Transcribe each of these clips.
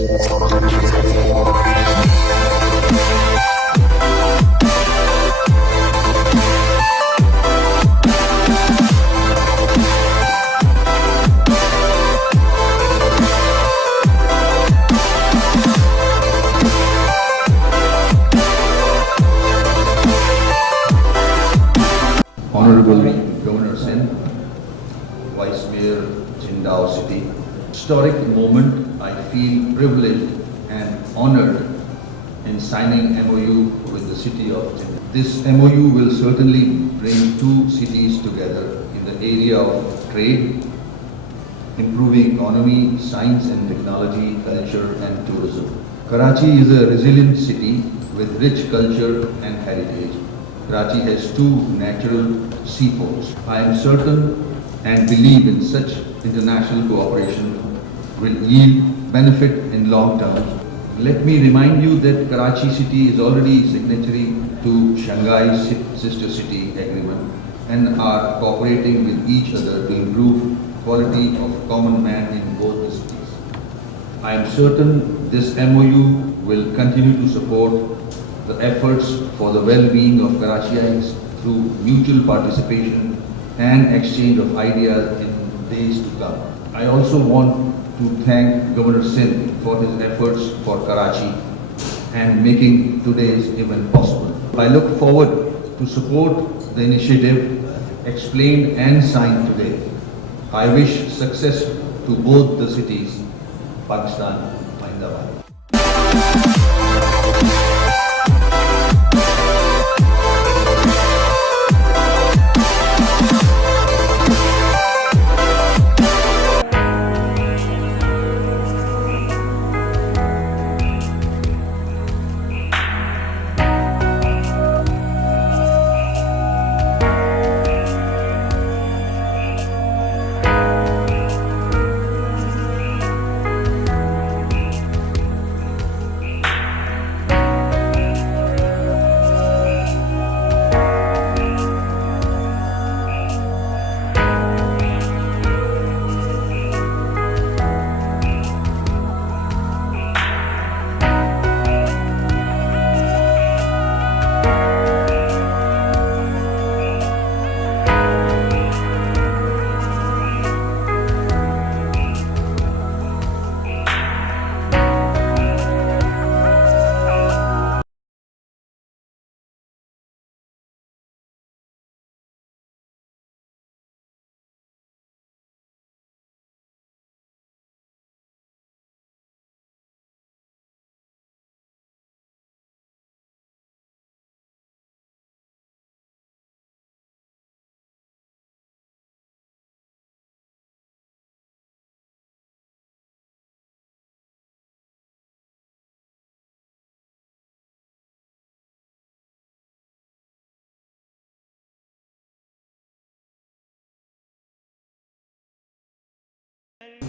Honorable Governor Sen, Vice Mayor Qingdao City. Historic moment, I feel privileged and honored in signing MOU with the city of Qingdao. This MOU will certainly bring two cities together in the area of trade, improving economy, science and technology, culture and tourism. Karachi is a resilient city with rich culture and heritage. Karachi has two natural seaports. I am certain and believe in such international cooperation will yield benefit in long term. Let me remind you that Karachi city is already signatory to Shanghai Sister City Agreement and are cooperating with each other to improve quality of common man in both the cities. I am certain this MOU will continue to support the efforts for the well-being of Karachiites through mutual participation and exchange of ideas in days to come. I also want to thank Governor Sindh for his efforts for Karachi and making today's event possible. I look forward to support the initiative explained and signed today. I wish success to both the cities, Pakistan, Ahmedabad.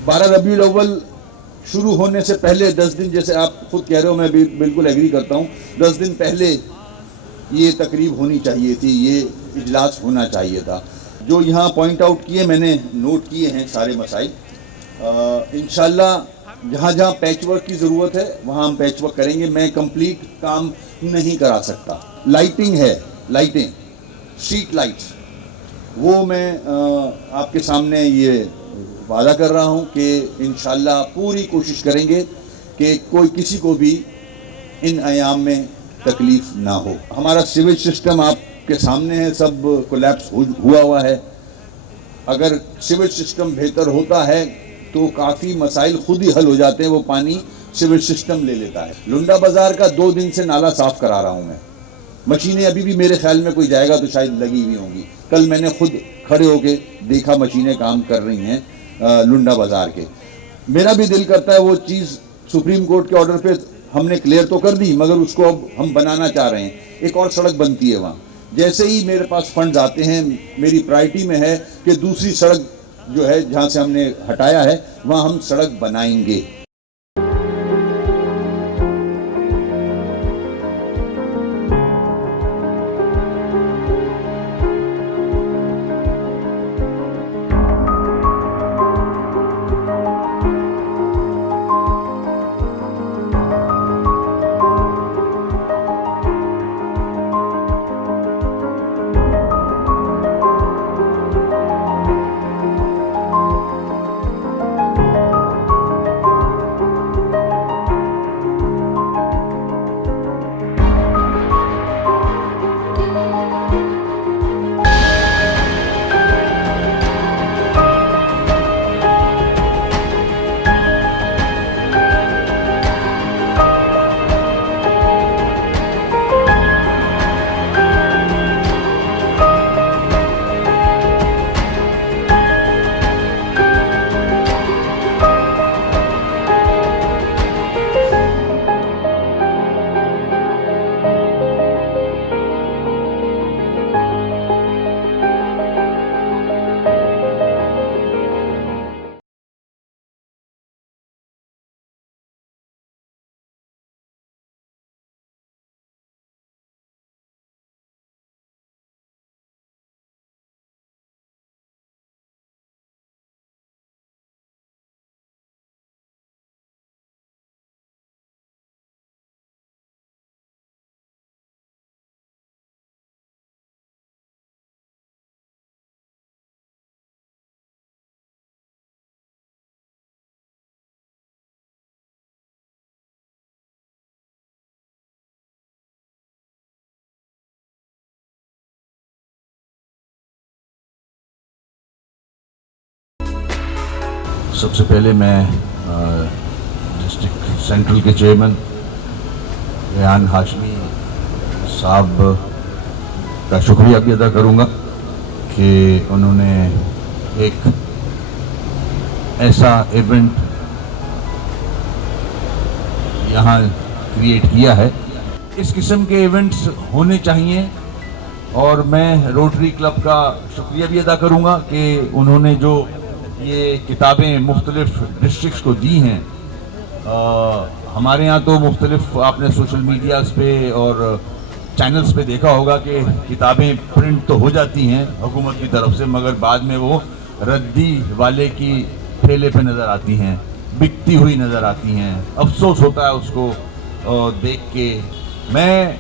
बारह रबीउल अव्वल शुरू होने से पहले 10 दिन, जैसे आप खुद कह रहे हो, मैं भी बिल्कुल एग्री करता हूँ, 10 दिन पहले ये तकरीब होनी चाहिए थी, ये इजलास होना चाहिए था। जो यहाँ पॉइंट आउट किए मैंने नोट किए हैं सारे मसाइल। इंशाल्लाह जहाँ जहाँ पैच वर्क की ज़रूरत है वहाँ हम पैच वर्क करेंगे। मैं कंप्लीट काम नहीं करा सकता। लाइटिंग है, लाइटें, स्ट्रीट लाइट्स, वो मैं आपके सामने ये वादा कर रहा हूँ कि इंशाल्लाह पूरी कोशिश करेंगे कि कोई किसी को भी इन अयाम में तकलीफ़ ना हो। हमारा सिविल सिस्टम आपके सामने है, सब कोलैप्स हुआ है। अगर सिविल सिस्टम बेहतर होता है तो काफ़ी मसाइल खुद ही हल हो जाते हैं, वो पानी सिविल सिस्टम ले लेता है। लुंडा बाज़ार का 2 दिन से नाला साफ़ करा रहा हूँ मैं। मशीनें अभी भी मेरे ख्याल में कोई जाएगा तो शायद लगी हुई होंगी। कल मैंने खुद खड़े होके देखा, मशीनें काम कर रही हैं लुंडा बाज़ार के। मेरा भी दिल करता है वो चीज़ सुप्रीम कोर्ट के ऑर्डर पे हमने क्लियर तो कर दी, मगर उसको अब हम बनाना चाह रहे हैं। एक और सड़क बनती है वहाँ, जैसे ही मेरे पास फंड्स आते हैं, मेरी प्रायोरिटी में है कि दूसरी सड़क जो है जहाँ से हमने हटाया है वहाँ हम सड़क बनाएंगे। सबसे पहले मैं डिस्ट्रिक्ट सेंट्रल के चेयरमैन रेहान हाशमी साहब का शुक्रिया भी अदा करूंगा कि उन्होंने एक ऐसा इवेंट यहाँ क्रिएट किया है। इस किस्म के इवेंट्स होने चाहिए और मैं रोटरी क्लब का शुक्रिया भी अदा करूंगा कि उन्होंने जो ये किताबें मुख्तलिफ डिस्ट्रिक्ट्स को दी हैं। हमारे यहाँ तो मुख्तलिफ आपने सोशल मीडियाज़ पे और चैनल्स पे देखा होगा कि किताबें प्रिंट तो हो जाती हैं हुकूमत की तरफ से, मगर बाद में वो रद्दी वाले की ठेले पे नज़र आती हैं, बिकती हुई नज़र आती हैं। अफसोस होता है उसको देख के। मैं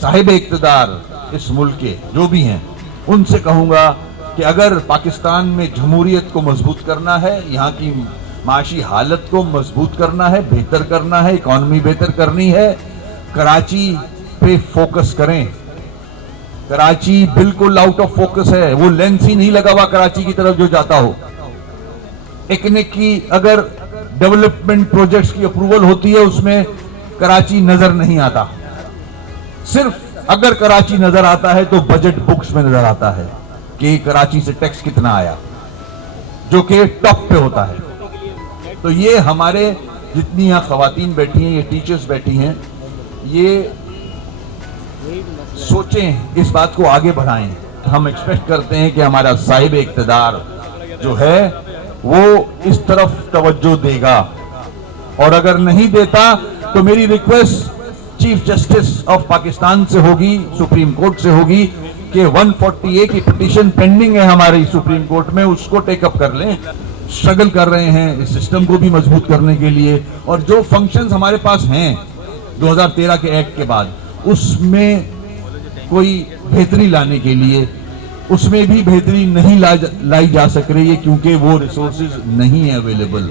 साहिब इक़्तिदार इस मुल्क के जो भी हैं उनसे कहूँगा कि अगर पाकिस्तान में जमहूरियत को मजबूत करना है, यहाँ की माशी हालत को मजबूत करना है, बेहतर करना है, इकॉनमी बेहतर करनी है, कराची पे फोकस करें। कराची बिल्कुल आउट ऑफ फोकस है, वो लेंस ही नहीं लगा हुआ कराची की तरफ जो जाता हो। इकनिक की अगर डेवलपमेंट प्रोजेक्ट्स की अप्रूवल होती है उसमें कराची नजर नहीं आता। सिर्फ अगर कराची नजर आता है तो बजट बुक्स में नजर आता है कि कराची से टैक्स कितना आया, जो कि टॉप पे होता है। तो ये हमारे जितनी यहाँ खवातीन बैठी हैं, ये टीचर्स बैठी हैं, ये सोचें, इस बात को आगे बढ़ाएं। हम एक्सपेक्ट करते हैं कि हमारा साहिब इक़्तिदार जो है वो इस तरफ तवज्जो देगा, और अगर नहीं देता तो मेरी request chief justice of Pakistan से होगी, सुप्रीम कोर्ट से होगी कि 140A की पिटीशन पेंडिंग है हमारी सुप्रीम कोर्ट में, उसको टेकअप कर लें। स्ट्रगल कर रहे हैं इस सिस्टम को भी मजबूत करने के लिए, और जो फंक्शंस हमारे पास हैं 2013 के एक्ट के बाद, उसमें कोई बेहतरी लाने के लिए, उसमें भी बेहतरी नहीं लाई जा सक रही है क्योंकि वो रिसोर्सेज नहीं है अवेलेबल।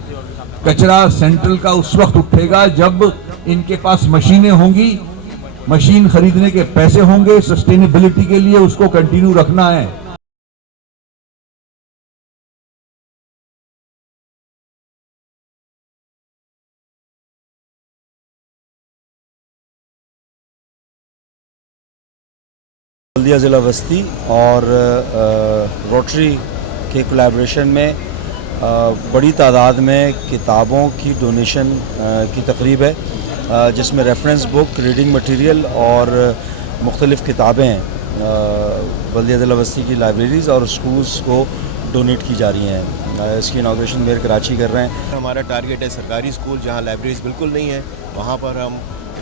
कचरा सेंट्रल का उस वक्त उठेगा जब इनके पास मशीनें होंगी, मशीन खरीदने के पैसे होंगे, सस्टेनेबिलिटी के लिए उसको कंटिन्यू रखना है। बल्दिया ज़िला बस्ती और रोटरी के कोलैबोरेशन में बड़ी तादाद में किताबों की डोनेशन की तकरीब है, जिसमें रेफरेंस बुक, रीडिंग मटेरियल और मुख्तलिफ़ किताबें बल्दिया ज़िला बस्ती की लाइब्रेरीज़ और स्कूल्स को डोनेट की जा रही हैं। इसकी इनाग्रेशन मेयर कराची कर रहे हैं। हमारा टारगेट है सरकारी स्कूल जहाँ लाइब्रेरीज़ बिल्कुल नहीं है, वहाँ पर हम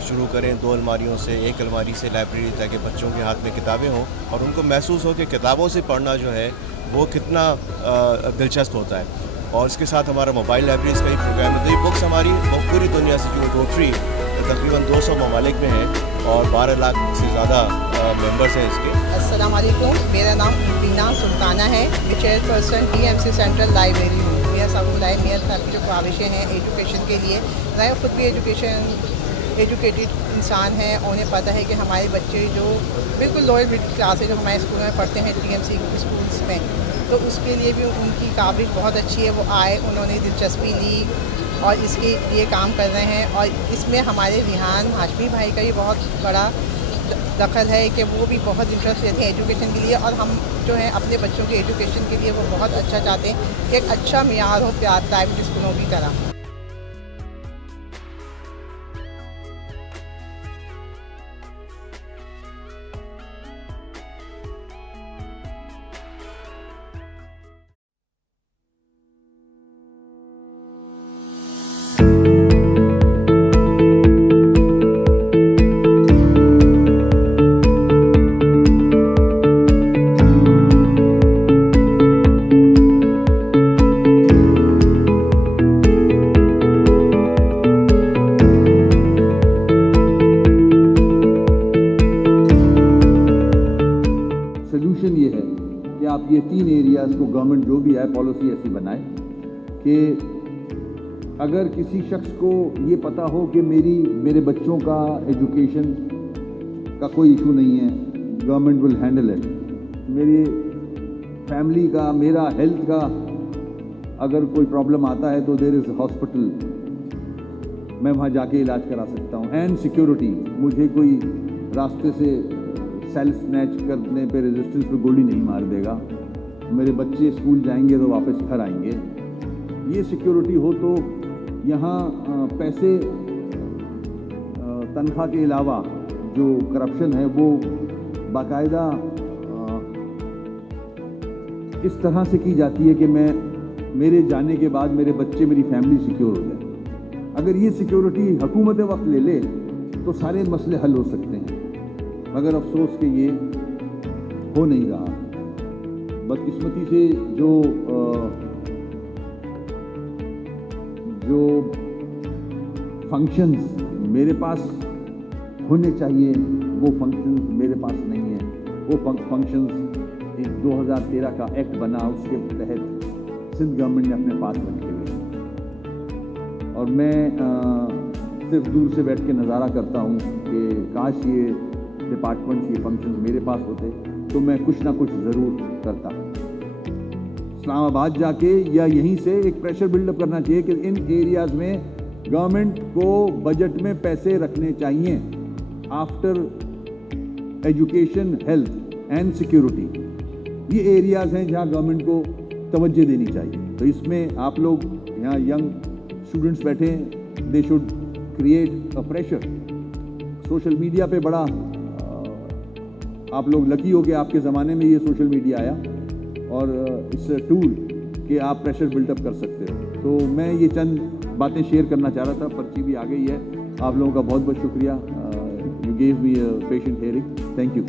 शुरू करें 2 अलमारियों से, 1 अलमारी से लाइब्रेरी, ताकि बच्चों के हाथ में किताबें हों और उनको महसूस हो कि किताबों से पढ़ना जो है वो कितना दिलचस्प होता है। और इसके साथ हमारा मोबाइल लाइब्रेरीज़ का ही प्रोग्राम है। तो ये बुक्स हमारी पूरी दुनिया से, जो रोटरी तकरीबन 200 ममालिक में है और 12 लाख से ज़्यादा मेंबर्स हैं इसके। अस्सलाम वालेकुम, मेरा नाम बीना सुल्ताना है, मैं चेयरपर्सन DMC सेंट्रल लाइब्रेरी हूँ। मियाँ साहब की जो ख्वाहिशें हैं एजुकेशन के लिए, मैं खुद भी एजुकेटेड इंसान हैं, उन्हें पता है कि हमारे बच्चे जो बिल्कुल लोअर मिडिल क्लास है, जो हमारे स्कूल में पढ़ते हैं DMC स्कूल्स में, तो उसके लिए भी उनकी काबिल बहुत अच्छी है। वो आए, उन्होंने दिलचस्पी ली और इसके लिए काम कर रहे हैं। और इसमें हमारे रेहान हाशमी भाई का भी बहुत बड़ा दखल है कि वो भी बहुत इंटरेस्ट लेते हैं एजुकेशन के लिए, और हम जो हैं अपने बच्चों के एजुकेशन के लिए वो बहुत अच्छा चाहते हैं कि एक अच्छा मियार हो प्राइवेट स्कूलों की तरह। सोल्यूशन ये है कि आप ये 3 एरियाज़ को गवर्नमेंट जो भी है पॉलिसी ऐसी बनाए कि अगर किसी शख्स को ये पता हो कि मेरे बच्चों का एजुकेशन का कोई इशू नहीं है, गवर्नमेंट विल हैंडल इट, मेरी फैमिली का, मेरा हेल्थ का अगर कोई प्रॉब्लम आता है तो देयर इज़ हॉस्पिटल, मैं वहाँ जाके इलाज करा सकता हूँ। एंड सिक्योरिटी, मुझे कोई रास्ते से सेल्फ स्नैच करने पे रेजिस्टेंस पे गोली नहीं मार देगा, मेरे बच्चे स्कूल जाएंगे तो वापस घर आएंगे। ये सिक्योरिटी हो तो यहाँ पैसे तनख्वाह के अलावा जो करप्शन है वो बाकायदा इस तरह से की जाती है कि मेरे जाने के बाद मेरे बच्चे, मेरी फैमिली सिक्योर हो जाए। अगर ये सिक्योरिटी हुकूमत वक्त ले ले तो सारे मसले हल हो सकते हैं, मगर अफसोस कि ये हो नहीं रहा। बदकिस्मती से जो फंक्शंस मेरे पास होने चाहिए वो फंक्शंस मेरे पास नहीं है। वो फंक्शंस 2013 का एक्ट बना, उसके तहत सिंध गवर्नमेंट ने अपने पास रखे हुए हैं। और मैं सिर्फ दूर से बैठ के नज़ारा करता हूँ कि काश ये डिपार्टमेंट्स, ये फंक्शंस मेरे पास होते तो मैं कुछ ना कुछ ज़रूर करता। इस्लामाबाद जाके या यहीं से एक प्रेशर बिल्डअप करना चाहिए कि इन एरियाज़ में गवर्नमेंट को बजट में पैसे रखने चाहिए after education, health and security. ये एरियाज़ हैं जहाँ गवर्नमेंट को तवज्जो देनी चाहिए। तो इसमें आप लोग यहाँ यंग स्टूडेंट्स बैठे हैं, they should create a pressure. Social media पे बड़ा आप लोग लकी हो कि आपके ज़माने में ये सोशल मीडिया आया और इट्स अ टूल कि आप प्रेशर बिल्डअप कर सकते हो। तो मैं ये चंद बातें शेयर करना चाह रहा था, पर्ची भी आ गई है। आप लोगों का बहुत बहुत शुक्रिया। You gave me a patient hearing, thank you.